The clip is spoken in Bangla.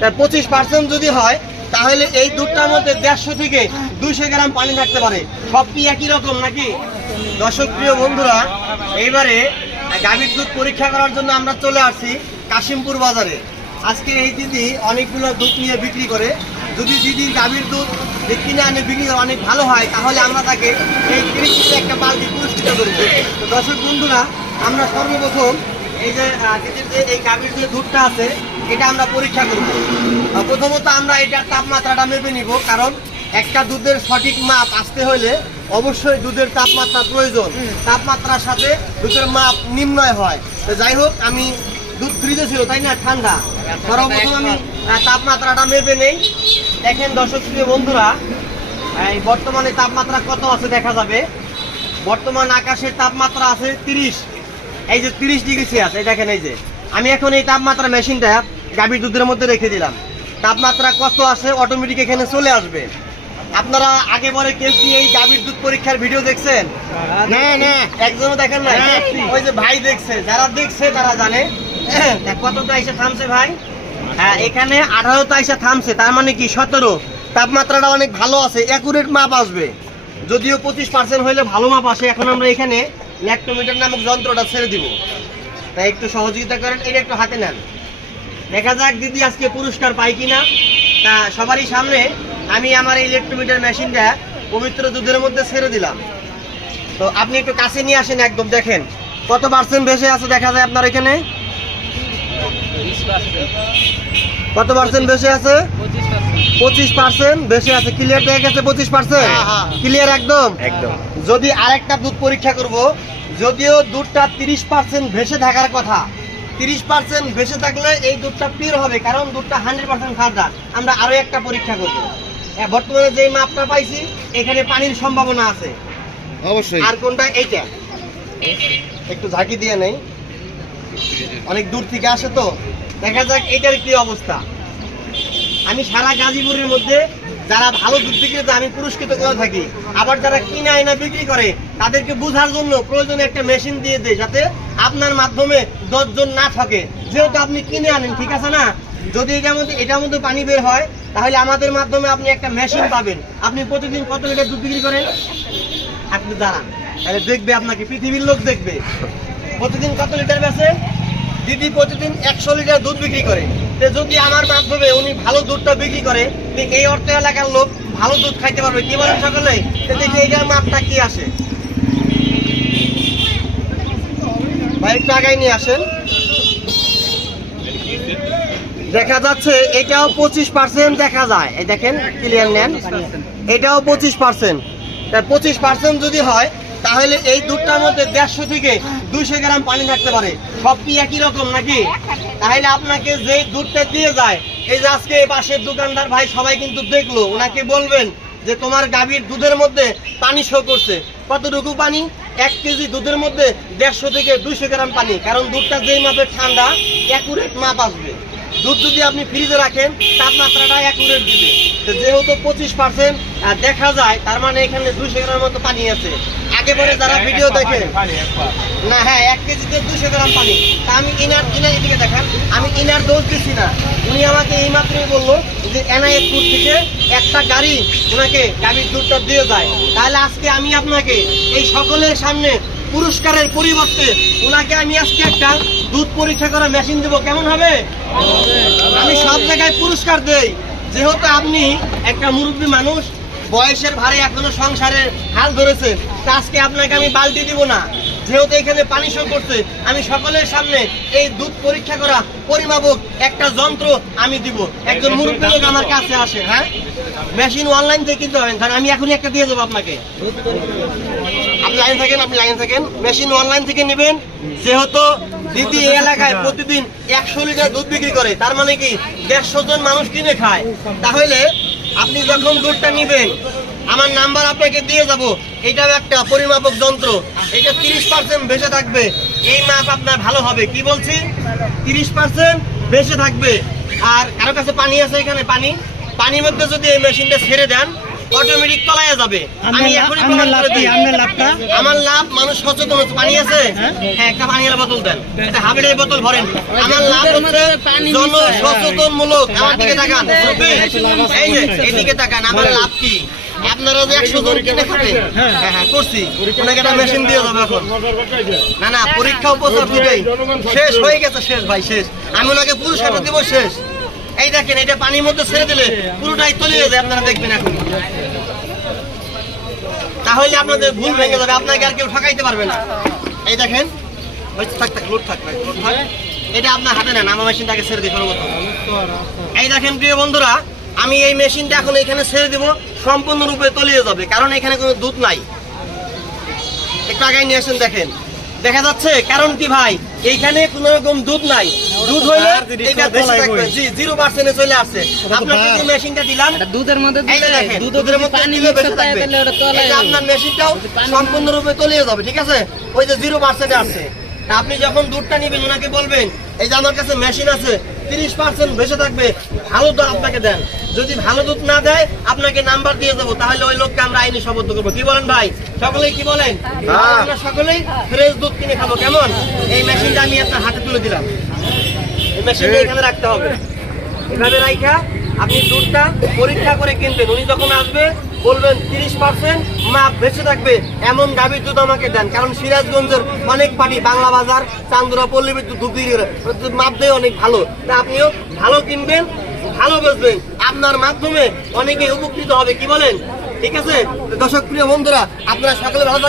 25% যদি হয় তাহলে এই দুধটার মধ্যে 150 থেকে 200 গ্রাম পানি থাকতে পারে। সব কি একই রকম নাকি? দর্শক প্রিয় বন্ধুরা, এইবারে গাভীর দুধ পরীক্ষা করার জন্য আমরা চলে আসছি কাশিমপুর বাজারে। আজকে এই দিদি অনেকগুলো দুধ নিয়ে বিক্রি করে। যদি দিদির গাভীর দুধ কিনে আনে বিক্রি করে অনেক ভালো হয়, তাহলে আমরা তাকে এই 30 লিটার একটা বালতি পুরস্কৃত করব। তো দর্শক বন্ধুরা, আমরা সর্বপ্রথম এই যে দিদির যে এই গাভীর যে দুধটা আছে এটা আমরা পরীক্ষা করব। প্রথমত আমরা এটার তাপমাত্রাটা মেপে নিব, কারণ একটা দুধের সঠিক মাপ আসতে হলে অবশ্যই দুধের তাপমাত্রা প্রয়োজন। তাপমাত্রার সাথে দুধের মাপ নির্ণয় হয়। তো যাই হোক, আমি দুধ ফ্রিজে ছিল তাই না, ঠান্ডা। সর্বপ্রথম আমি তাপমাত্রাটা মেপে নেই। দেখেন দর্শক প্রিয় বন্ধুরা, এই বর্তমানে তাপমাত্রা কত আছে দেখা যাবে। বর্তমান আকাশের তাপমাত্রা আছে 30, এই যে 30 ডিগ্রি সেলসিয়াস। এই দেখেন, এই যে আমি এখন এই তাপমাত্রা মেশিনটা গাভীর দুধের মধ্যে রেখে দিলাম। তাপমাত্রা কত আছে অটোমেটিক এখানে চলে আসবে। আপনারা আগে পরে কেউ কি এই গাভীর দুধ পরীক্ষার ভিডিও দেখছেন? না না, একজনও দেখেন না। ওই যে ভাই দেখছে, যারা দেখছে তারা জানে। কতটা এসে থামছে ভাই? হ্যাঁ, এখানে 18টা এসে থামছে, তার মানে কি 17। তাপমাত্রাটা অনেক ভালো আছে, অ্যাকুরেট মাপ আসবে। যদিও 25% হইলে ভালো মাপ আসে। এখন আমরা এখানে ল্যাক্টোমিটার নামক যন্ত্রটা ছেড়ে দিব, তাই একটু সহযোগিতা করেন। এটা একটু হাতে নেন, দেখা যাক দিদি আজকে পুরস্কার পাই কিনা। তা সবারই সামনে আমি আমার এই ল্যাক্টোমিটার মেশিনটা পবিত্র দুধের মধ্যে ছেড়ে দিলাম। তো আপনি একটু কাছে নিয়ে আসেন, একদম দেখেন কত পার্সেন্ট বেশি আছে দেখা যায় আপনার এখানে। কত পার্সেন্ট বেশি আছে? 25% বেশি আছে। ক্লিয়ার দেখা গেছে 25%? ক্লিয়ার একদম একদম। যদি আরেকটা দুধ পরীক্ষা করব, যদিও দুধটা 30% ভেসে থাকার কথা, 30% ভেসে থাকলে এই দুধটা পিওর হবে, কারণ দুধটা 100% ঠান্ডা। আমরা আরো একটা পরীক্ষা করব। বর্তমানে যে মাপটা পাইছি এখানে পানির সম্ভাবনা আছে অবশ্যই। আর কোনটা? এইটা একটু ঝাঁকি দিয়ে নেই, অনেক দূর থেকে আসে তো। দেখা যাক এটার কি অবস্থা। আমি সারা গাজীপুরের মধ্যে যারা ভালো দুধ বিক্রি করে আমি পুরস্কৃত করে থাকি। আবার যারা কিনে আয়না বিক্রি করে তাদেরকে বোঝার জন্য প্রয়োজনে একটা মেশিন দিয়ে দেয়, যাতে আপনার মাধ্যমে 10 জন না ঠকে। যেহেতু আপনি কিনে আনেন, ঠিক আছে না? যদি এটার মধ্যে পানি বের হয়, তাহলে আমাদের মাধ্যমে আপনি একটা মেশিন পাবেন। আপনি প্রতিদিন কত লিটার দুধ বিক্রি করেন? আপনি দাঁড়ান, তাহলে দেখবে আপনাকে, পৃথিবীর লোক দেখবে প্রতিদিন কত লিটার বেচেন। দিদি প্রতিদিন 100 লিটার দুধ বিক্রি করে। যদি আমার মাধ্যমে উনি ভালো দুধটা বিক্রি করে, এই অর্থ এলাকার লোক ভালো দুধ খাইতে পারবে। কি বলেন সকলে? দেখি এইটার মাপটা কি আসে। ভাই একটু আগাই নিয়ে আসেন। দেখা যাচ্ছে এটাও 25% দেখা যায়। এই দেখেন, ক্লিয়ার নেন, এটাও 25%। 25% যদি হয় তাহলে এই দুধটার মধ্যে 150 থেকে 200 গ্রাম পানি থাকতে পারে। সব কি একই রকম নাকি? তাহলে আপনাকে যে দুধটা দিয়ে যায়, এই যে আজকে পাশের দোকানদার ভাই সবাই কিন্তু দেখলো, ওনাকে বলবেন যে তোমার গাভীর দুধের মধ্যে পানি শো করছে। কতটুকু পানি? 1 কেজি দুধের মধ্যে 150 থেকে 200 গ্রাম পানি, কারণ দুধটা যেই মাপে ঠান্ডা অ্যাকুরেট মাপ আসবে। দুধ যদি আপনি ফ্রিজে রাখেন তাপমাত্রাটা অ্যাকুরেট দিবে। যেহেতু 25% দেখা যায়, তার মানে এখানে 200 গ্রাম মতো পানি আছে। আগে পরে যারা ভিডিও দেখে না, হ্যাঁ 1 কেজিতে 200 গ্রাম পানি। তা আমি ইনার এদিকে দেখেন, আমি ইনার দোষ দিচ্ছি না। উনি আমাকে এই মাত্রই বললো যে এনায়েতপুর থেকে একটা গাড়ি ওনাকে গাভীর দুধটা দিয়ে যায়। তাহলে আজকে আমি আপনাকে এই সকলের সামনে পুরস্কারের পরিবর্তে ওনাকে আমি আজকে একটা দুধ পরীক্ষা করা মেশিন দেবো। কেমন হবে? আমি সব জায়গায় পুরস্কার দেই। যেহেতু আপনি একটা মুরব্বী মানুষ, বয়সের ভারে এখনো সংসারে হাল ধরেছে, তা আজকে আপনাকে আমি বালতি দিব না। যেহেতু এখানে পানি শো করছে, আমি সকলের সামনে এই দুধ পরীক্ষা করা পরিমাপক একটা যন্ত্র আমি দিব। একজন মুরব্বী লোক আমার কাছে আসে। হ্যাঁ, মেশিন অনলাইন থেকে কিনতে হবে, কারণ আমি এখনই একটা দিয়ে দেবো আপনাকে। আপনি লাইন থাকেন, মেশিন অনলাইন থেকে নেবেন। যেহেতু দিদি এই এলাকায় প্রতিদিন 100 লিটার দুধ বিক্রি করে, তার মানে কি 150 জন মানুষ কিনে খায়। তাহলে আপনি যখন দুধটা নিবেন, আমার নাম্বার আপনাকে দিয়ে যাব। এটাও একটা পরিমাপক যন্ত্র, এটা 30% বেঁচে থাকবে। এই মাপ আপনার ভালো হবে। কি বলছি? 30% বেঁচে থাকবে। আর কারো কাছে পানি আছে? এখানে পানির মধ্যে যদি এই মেশিনটা ছেড়ে দেন, অটোমেটিক তলায় যাবে। আমি এখনই আপনার প্রমাণ লাভ করে কি? দিই। আপনার লাভটা? আমার লাভ মানুষ সচেতন হচ্ছে। পানি আছে? হ্যাঁ, একটা পানির বোতল দেন, একটা হাবিডের বোতল ভরেন। আমার লাভ হচ্ছে জন সচেতনমূলক। আমার দিকে তাকান, এই যে এদিকে তাকান। আমার লাভ কি? আপনারা যে 100 জন কিনে খাবেন, হ্যাঁ হ্যাঁ করছি, ওনাকে একটা মেশিন দিয়ে যাবে এখন। না না, পরীক্ষা উপচার দুটাই শেষ হয়ে গেছে, শেষ ভাই শেষ। আমি ওনাকে পুরস্কারটা দিব শেষ। এই দেখেন, এটা পানির মধ্যে ছেড়ে দিলে পুরোটাই তলিয়ে যায়, আপনারা দেখবেন এখন। তাহলে আপনাদের ভুল ভেঙে যাবে, আপনাকে আর কেউ ঠকাইতে পারবে না। এই দেখেন, থাক থাক লুট থাক লুট থাক, এটা আপনার হাতে নেন, আমার মেশিনটাকে ছেড়ে দিই সর্বপ্রথম। এই দেখেন প্রিয় বন্ধুরা, আমি এই মেশিনটা এখন এখানে ছেড়ে দিব, সম্পূর্ণরূপে তলিয়ে যাবে, কারণ এখানে কোনো দুধ নাই। একটু আগে নিয়ে আসেন, দেখেন দেখা যাচ্ছে। কারণ কি ভাই, এইখানে কোনো রকম দুধ নাই। দুধ হইলে এটা বেশি থাকবে। জি 0% চলে আসছে। আপনাকে যে মেশিনটা দিলাম, দুধের মধ্যে এই যে দেখেন, দুধের মধ্যে পানি বেশি থাকবে। এই যে আপনার মেশিনটাও সম্পূর্ণরূপে তলিয়ে যাবে, ঠিক আছে? ওই যে 0% আসছে। আপনি যখন দুধটা নেবেন, ওনাকে বলবেন এই যে আমার কাছে মেশিন আছে, 30% বেশি থাকবে, ভালো দুধ আপনাকে দেন। যদি ভালো দুধ না দেয়, আপনাকে নাম্বার দিয়ে দেবো, তাহলে ওই লোককে আমরা আইনি শপথ করবো। কি বলেন ভাই? সকলেই কি বলেন? আমরা সকলেই ফ্রেশ দুধ কিনে খাবো, কেমন? এই মেশিনটা আমি আপনার হাতে তুলে দিলাম। এই মেশিনটা এখানে রাখতে হবে। এভাবে রাখা আপনি দুধটা পরীক্ষা করে কিনবেন। উনি যখন আসবে বলবেন 30% মাপ বেঁচে থাকবে, এমন গাভীর দুধ আমাকে দেন। কারণ সিরাজগঞ্জের অনেক পার্টি, বাংলা বাজার, চান্দুরা, পল্লী বিদ্যুৎ, দুধ বিক্রি করে, মাপ দেয় অনেক ভালো। তা আপনিও ভালো কিনবেন, ভালো বেচবেন, আপনার মাধ্যমে অনেকে উপকৃত হবে। কি বলেন? ঠিক আছে দর্শক প্রিয় বন্ধুরা, আপনারা সকলে ভালো থাকবেন।